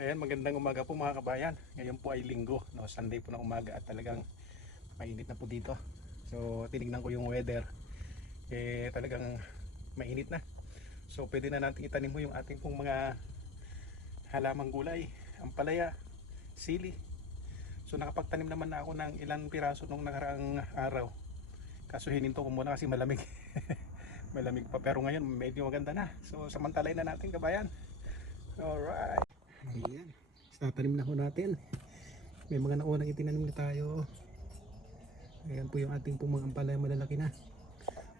Ayan, magandang umaga po mga kabayan. Ngayon po ay linggo, no? Sunday po ng umaga at talagang mainit na po dito. So tinignan ko yung weather, talagang mainit na. So pwede na natin itanim mo yung ating pong mga halamang gulay, ampalaya, sili. So nakapagtanim naman na ako ng ilang piraso nung nakaraang araw. Kaso hininto ko muna kasi malamig. Malamig pa, pero ngayon medyo maganda na. So samantalayin na natin kabayan. Alright. Ayan, tatanim na ho natin. May mga naunang itinanim na tayo. Ayan po yung ating pong mga ampalaya, malalaki na.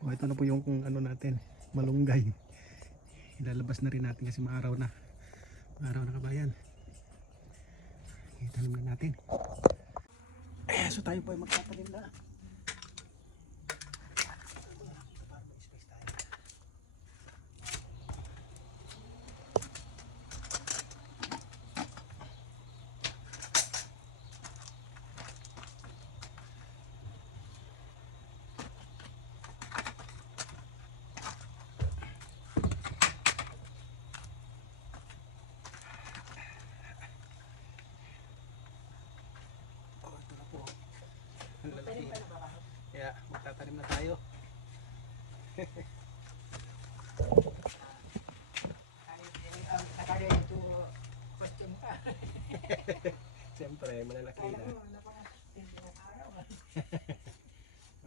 O ito na po yung ano natin, malunggay. Ilalabas na rin natin kasi maaraw na. Maaraw na kabayan. Itanim na natin. So tayo po ay magtatanim na. Kaya magtatanim na tayo. Siyempre malalaki na.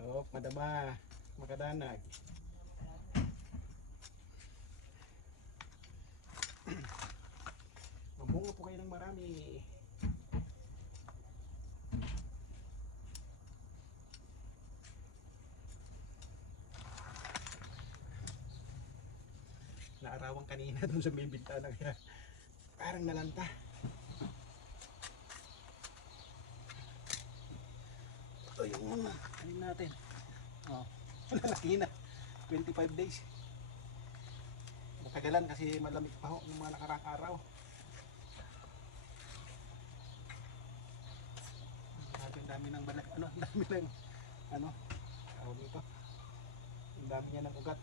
Oh, madama, makadanag. Mabunga po kayo ng marami. Naarawan kanina doon sa may bintana kaya parang nalanta. Ito yung mga kanin natin. Oh, malaki na. 25 days. Matagalan kasi malamig pa ho ng mga nakarang araw. Ang dami ng balat, ang dami ng tawag nito. Ang dami niya ng ugat.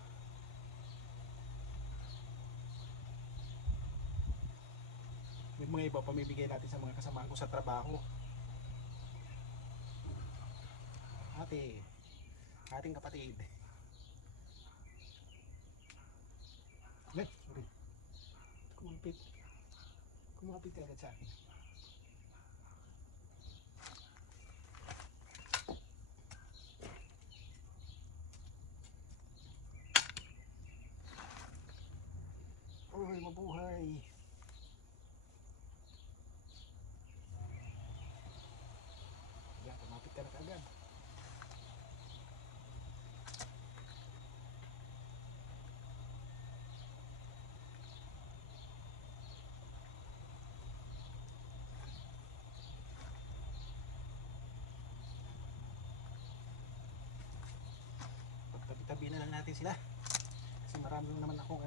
Yung mga iba pamibigay natin sa mga kasamahan ko sa trabaho. Ating kapatid. Sorry. Kumapit agad sa akin. Uy, mabuhay. Kumapit ka na kaagad. Pagtabi-tabi na lang natin sila. Kasi marami naman akong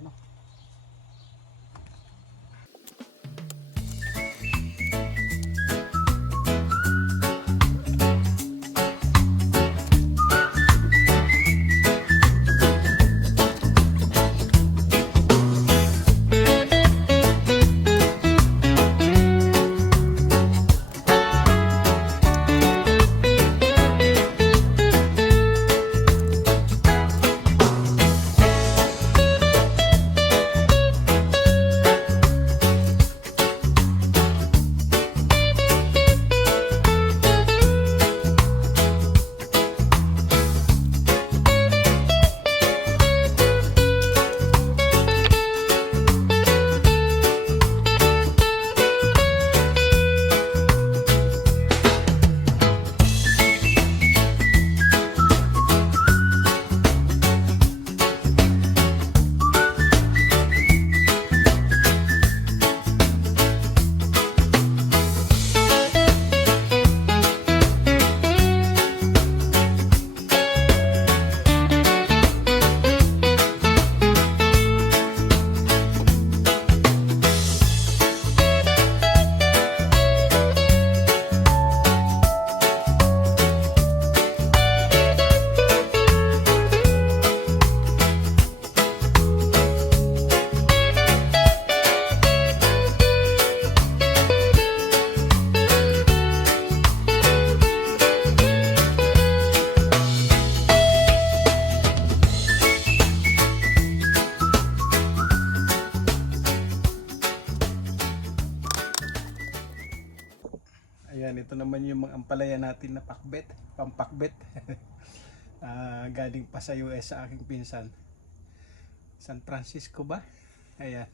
Ayan, ito naman yung mga ampalaya natin na pakbet, pampakbet. Galing pa sa US sa aking pinsan. San Francisco ba? Ayan.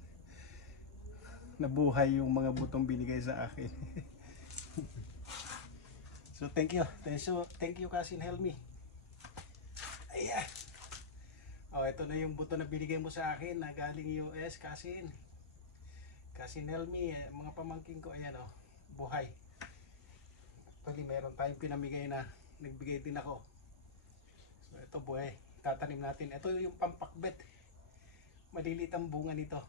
Nabuhay yung mga butong binigay sa akin. So thank you. Thank you Cousin Helmy. Ayan. Oh, ito na yung buto na binigay mo sa akin na galing US, Cousin. Cousin Helmy, mga pamangkin ko, ayan oh, buhay. Actually, meron tayong pinamigay na nagbigay din ako. So ito buhay. Tatanim natin. Ito yung pampakbet. Maliliit ang bunga nito.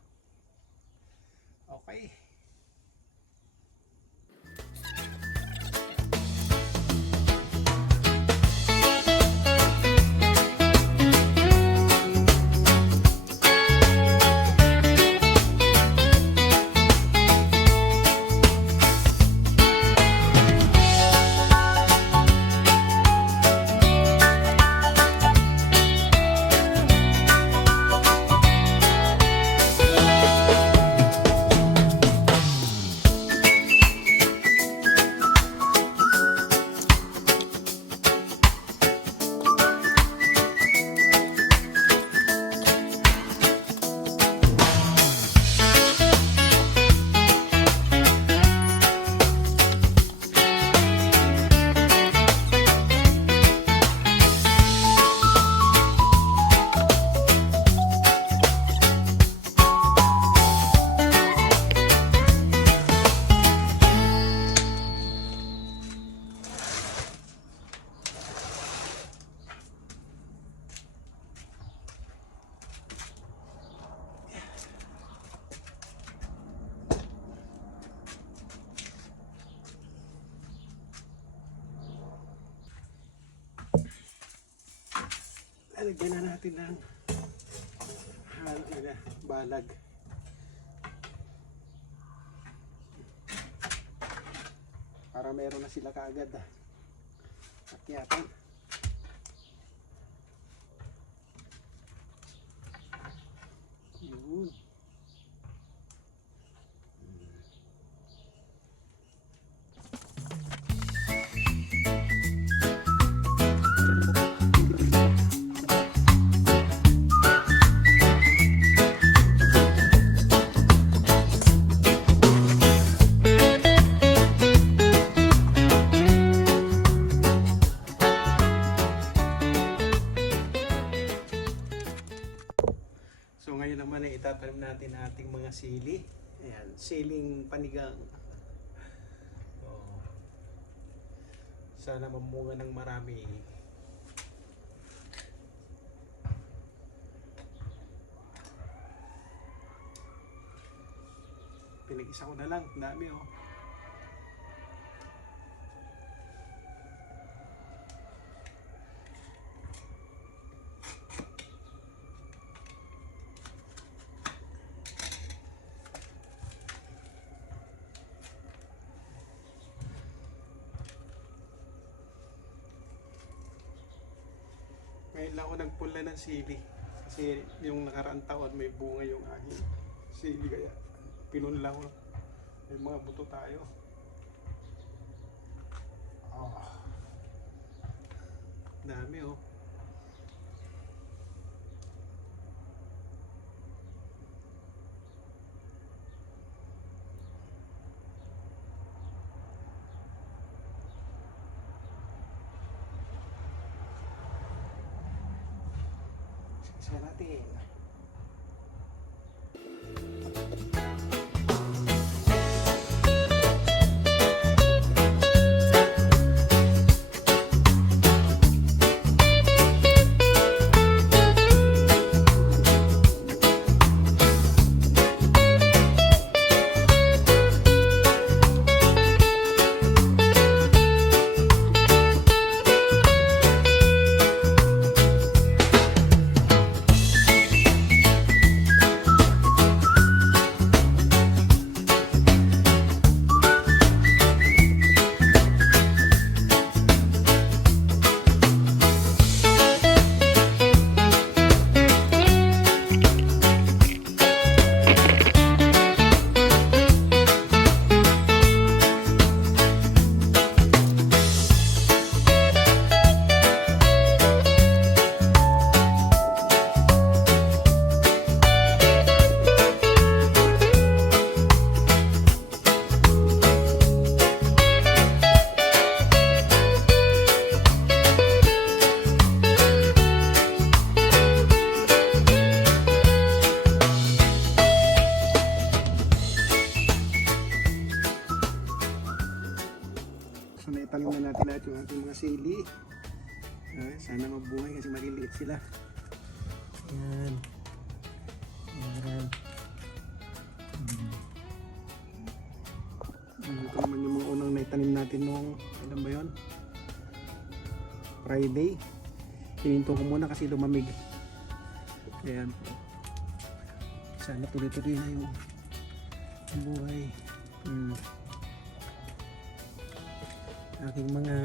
Okay. Lagyan na natin ng balag. Para meron na sila kaagad akyatan. Yun. So ngayon naman ay itatanim natin ang ating mga sili. Ayan, siling panigang. Oh. Sana mamunga ng marami. Pinag-isa ko na lang, dami oh. Ngayon lang ako nagpula ng sili kasi yung nakaraang taon may bunga yung aking sili kaya pinunla ko. May mga buto tayo. Oh. Dami oh. Isa natin. So naitanim na natin lahat yung ating mga sili. Sana mabuhay kasi maliliit sila. Yan. Yan. Ito naman yung mga unang naitanim natin nung, alam ba yun? Friday. Hininto ko muna kasi lumamig. Ayan. Sana tuloy-tuloy na yung buhay. Aking mga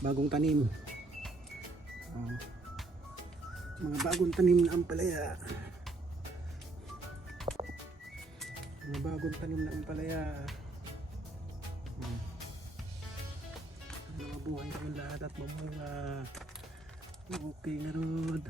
bagong tanim. Mga bagong tanim na ampalaya. Mga bagong tanim na ampalaya. Sana mabuhay yung lahat at mamunga. Okay nga Rod.